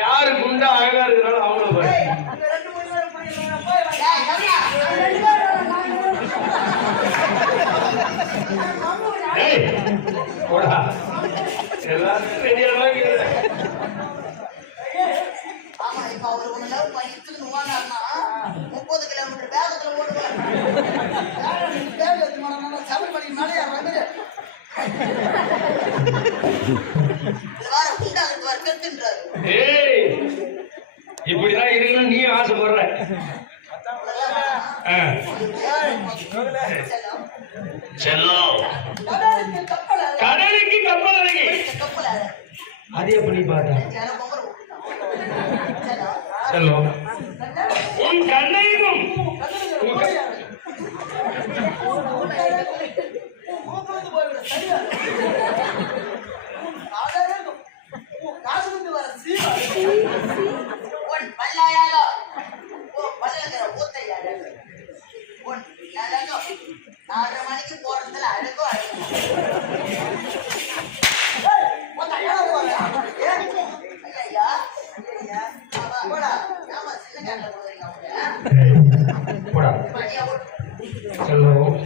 யாரு குண்டா அழகா இருக்கிறாலும் அவங்களும் எல்லாரும் ஆமா இப்ப அவரு ஒண்ணு லவ் பண்ணிட்டு ஓனார்னா 30 கிலோமீட்டர் வேகத்துல ஓடுவார். சபரிமலை மலையா வந்து இப்படிதான் இருக்கணும் நீ ஆசைப்படுற. செல்லம் கடலுக்கு கப்பல் அழகி அது எப்படி பார்த்தா செல்லம் உன் கண்ணையும் மணிக்கு போறதுல அழகோ செல்லம்